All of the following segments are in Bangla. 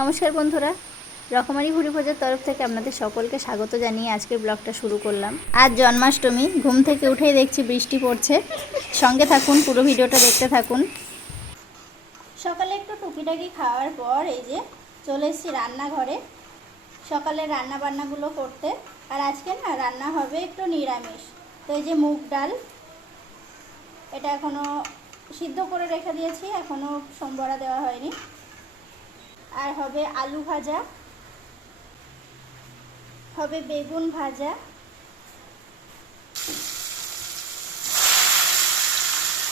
নমস্কার বন্ধুরা, রকমারি ভুড়ি ভোজের তরফ থেকে আপনাদের সকলকে স্বাগত জানিয়ে আজকের ব্লগটা শুরু করলাম। আজ জন্মাষ্টমী, ঘুম থেকে উঠেই দেখছি বৃষ্টি পড়ছে। সঙ্গে থাকুন, পুরো ভিডিওটা দেখতে থাকুন। সকালে একটু টুকিটাকি খাওয়ার পর এই যে চলে এসেছি রান্নাঘরে। সকালে রান্না বান্নাগুলো করতে, আর আজকে না রান্না হবে একটু নিরামিষ। তো এই যে মুগ ডাল, এটা এখনও সিদ্ধ করে রেখে দিয়েছি এখনও সোমবড়া দেওয়া হয়নি। আর হবে আলু ভাজা, হবে বেগুন ভাজা,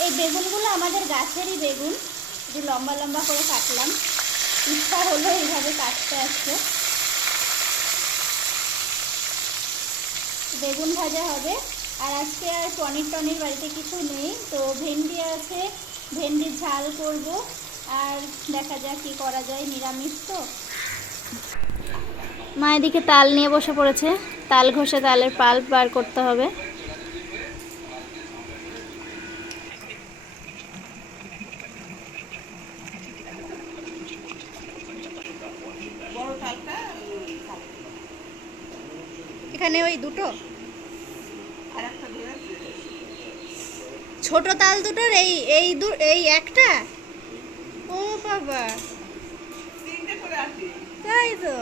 এই বেগুনগুলো আমাদের গাছেরই বেগুন যে লম্বা লম্বা করে কাটলাম। ইচ্ছা হলো এইভাবে কাটতে আসছে বেগুন ভাজা হবে। আর আজকে আর পনির টনির বাড়িতে কিছু নেই, তো ভেন্ডি আছে, ভেন্ডির ঝাল করব। আর দেখা যাক কি করা যায় নিরামিষ তো মা এদিকে তাল নিয়ে বসে পড়েছে তাল ঘষে তালের পাল্প বার করতে হবে। এখানে ওই দুটো। ছোট তাল দুটোর এই এই দু এই একটা বাবা তাই তো।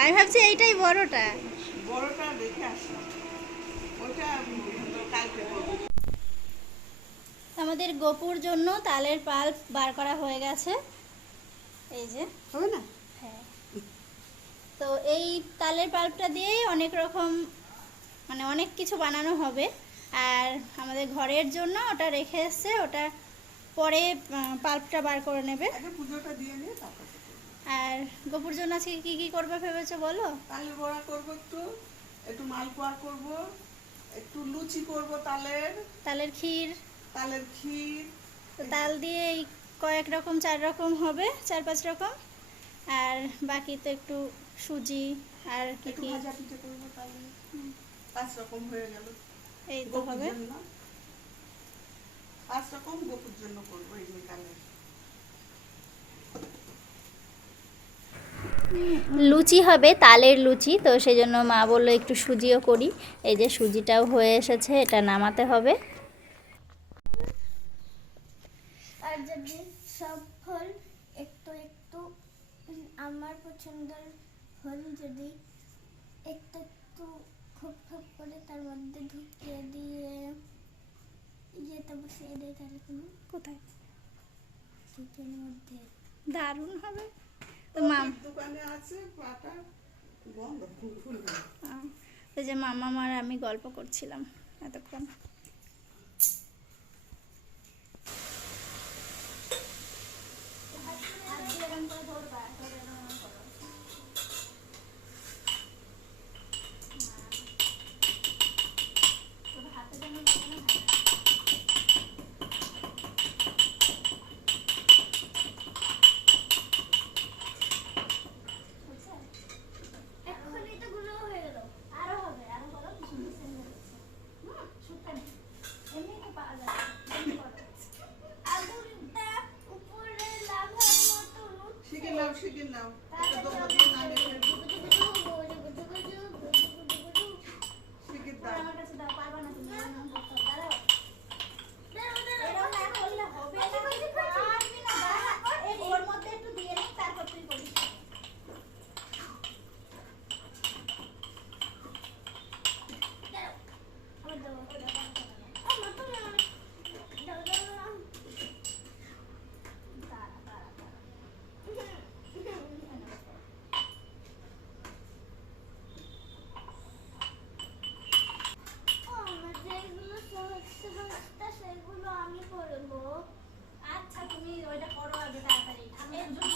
আমি ভাবছি এইটাই বড়টা। বড়টা দেখে কালকে আমাদের গোপুর জন্য তালের পাল্প বার করা হয়ে গেছে। এই যে। হবে না? হ্যাঁ। তো এই তালের পাল্পটা দিয়েই অনেক রকম মানে অনেক কিছু বানানো হবে। আর আমাদের ঘরের জন্য ওটা রেখে এসছে ওটা পরে পাল্পটা বার করে নেবে। আর গোপুর জন্য আজকে কি কি করবে ভেবেছো বলো? তালের বড়া করব একটু একটু মালপোয়া করব একটু লুচি করব তালের। তালের ক্ষীর। তালের ক্ষীর। তো তাল দিয়ে এই কয়েক রকম চার রকম হবে চার পাঁচ রকম। আর বাকি তো একটু সুজি আর কি কি? ভাজা পিঠে করব তালে। পাঁচ রকম হয়ে গেল। এই তো হবে। জন্য। পাঁচ রকম গোপুর জন্য করব এই লুচি হবে তালের লুচি তো সেই জন্য মা বলল একটু সুজিও করি। এই যে সুজিটাও হয়ে এসেছে এটা নামাতে হবে। আর যদি সব ফল একটু একটু আমার পছন্দের ফল যদি একটু একটু খুব খুব করে তার মধ্যে ঢুকিয়ে দিয়ে ইয়েতে বসিয়ে দেয় তাহলে কোনো কোথায়? চিকেন মধ্যে। দারুণ হবে। তো মাম দোকানে আছে পাটা বন্ধ ফুল ফুল তো যে মামা মার আমি গল্প করছিলাম এতক্ষণ এক্ষুনি তো গুলো হয়ে গেল আরও হবে আরও বলো কি সুন্দর সেন্ট বেরোচ্ছে হুম শুটটা নেই এমনি তো পাওয়া যাবে এমনি করো। আগুনটা উপরে লাভার মতো উঠছে শিখে নাও 我要给他，他没做。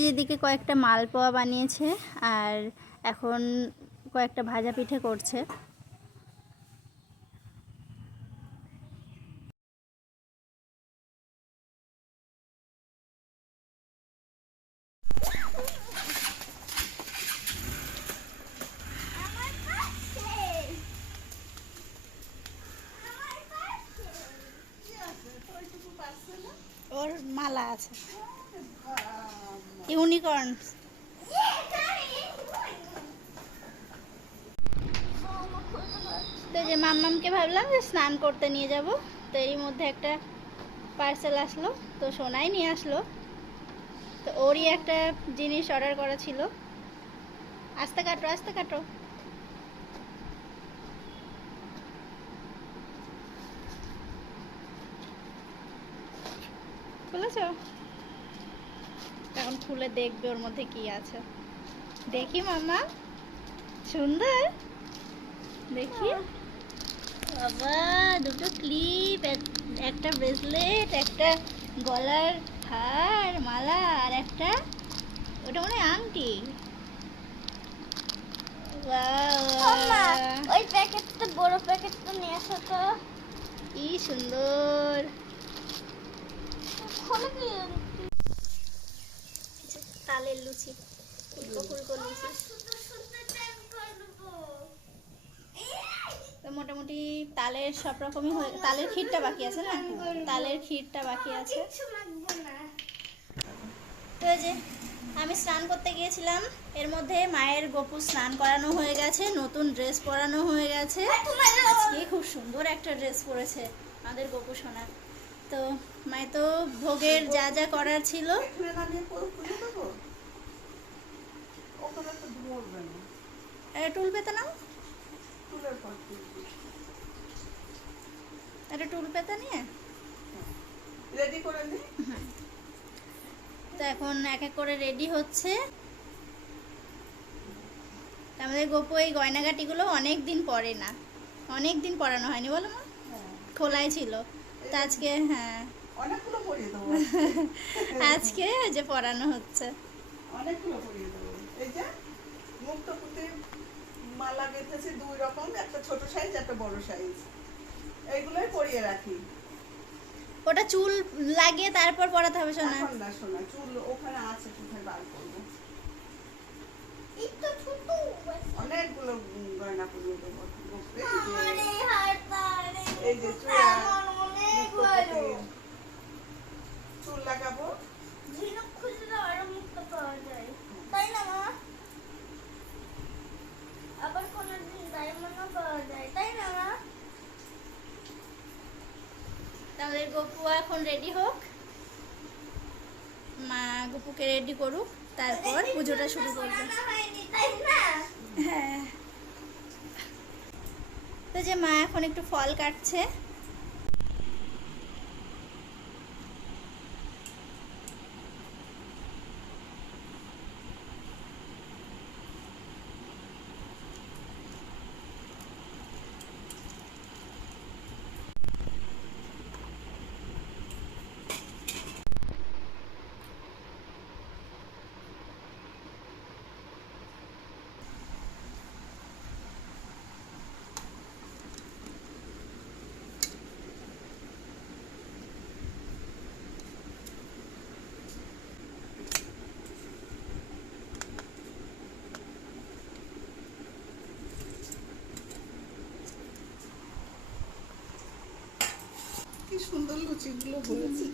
এই যেদিকে কয়েকটা মালপোয়া বানিয়েছে আর এখন কয়েকটা ভাজা পিঠে করছে। ওর মালা আছে। বাবা। ইউনিকর্ন। তো যে মাম্মামকে ভাবলাম যে স্নান করতে নিয়ে যাব। তো এরই মধ্যে একটা পার্সেল আসলো, তো সোনাই নিয়ে আসলো। তো ওরই একটা জিনিস অর্ডার করা ছিল। আস্তে কাটো আস্তে কাটো। খুলেছ? এখন খুলে দেখবে ওর মধ্যে কি আছে। দেখি মামা সুন্দর। দেখি। বাবা দুটো ক্লিপ একটা ব্রেসলেট একটা গলার হার মালা আর একটা ওটা মনে হয় আংটি। ওই প্যাকেটটা বড় প্যাকেটটা নিয়ে আসো তো। কি সুন্দর। তালের লুচি ফুলকো ফুলকো লুচি। তো মোটামুটি তালের সব রকমই হয়ে তালের ক্ষীরটা বাকি আছে না? তালের ক্ষীরটা বাকি আছে। তো যে, আমি স্নান করতে গিয়েছিলাম। এর মধ্যে মায়ের গপু স্নান করানো হয়ে গেছে, নতুন ড্রেস পরানো হয়ে গেছে। আজকে খুব সুন্দর একটা ড্রেস পরেছে আমাদের গপু সোনা। তো মায় তো ভোগের যা যা করার ছিল। টুল পেতে নাও। পর টুল পেতে নিয়ে। তো এখন এক এক করে রেডি হচ্ছে। আমাদের গপু এই গয়নাগাটিগুলো অনেক দিন পরে না। অনেক দিন পরানো হয়নি বলো মা? হ্যাঁ। খোলাই ছিল। তো আজকে হ্যাঁ। অনেকগুলো পরিয়ে দেবো আজকে। যে পরানো হচ্ছে। অনেকগুলো পরিয়ে দেবো। এই যে মুক্ত পুঁতির মালা বেঁধেছি দুই রকম একটা ছোট সাইজ একটা বড় সাইজ এইগুলোই পরিয়ে রাখি। ওটা চুল লাগিয়ে তারপর পরাতে হবে শোনা এখন না শোনা চুল ওখানে আছে কোথায় বার করব? একটু ছোট অনেকগুলো গয়না পরিয়ে দেবো। এই যে- আমারে চুল লাগাবো ঝিনুক খুঁজলে আরও মুক্ত পাওয়া যায় তাই না মা আবার কোনো ডায়মন্ডও পাওয়া যায় তাই না মা তা আমাদের গপু এখন রেডি হোক। মা গপুকে রেডি করুক, তারপর পুজোটা শুরু করবে। হ্যাঁ। তো যে মা এখন একটু ফল কাটছে। সুন্দর লুচিগুলো হয়েছে।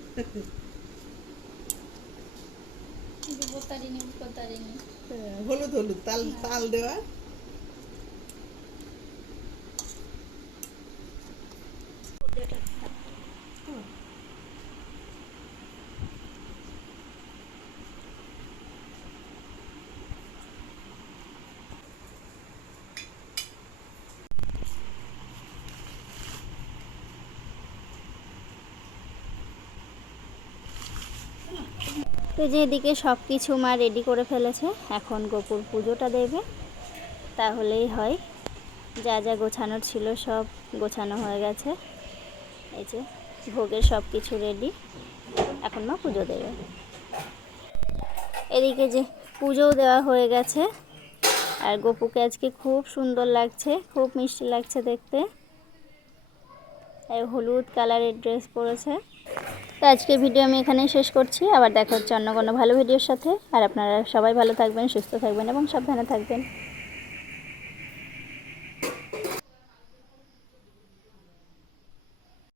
হ্যাঁ, হলুদ হলুদ তাল তাল দেওয়া। তো যে এদিকে সব কিছু মা রেডি করে ফেলেছে। এখন গোপুর পুজোটা দেবে। তাহলেই হয়। যা যা গোছানোর ছিল সব গোছানো হয়ে গেছে। এই যে ভোগের সব কিছু রেডি এখন মা পুজো দেবে। এদিকে যে পুজোও দেওয়া হয়ে গেছে। আর গোপুকে আজকে খুব সুন্দর লাগছে, খুব মিষ্টি লাগছে দেখতে। আর হলুদ কালারের ড্রেস পরেছে। তো আজকে ভিডিও আমি এখানেই শেষ করছি। আবার দেখা হচ্ছে অন্য কোনো ভালো ভিডিওর সাথে। আর আপনারা সবাই ভালো থাকবেন, সুস্থ থাকবেন এবং সাবধানে থাকবেন।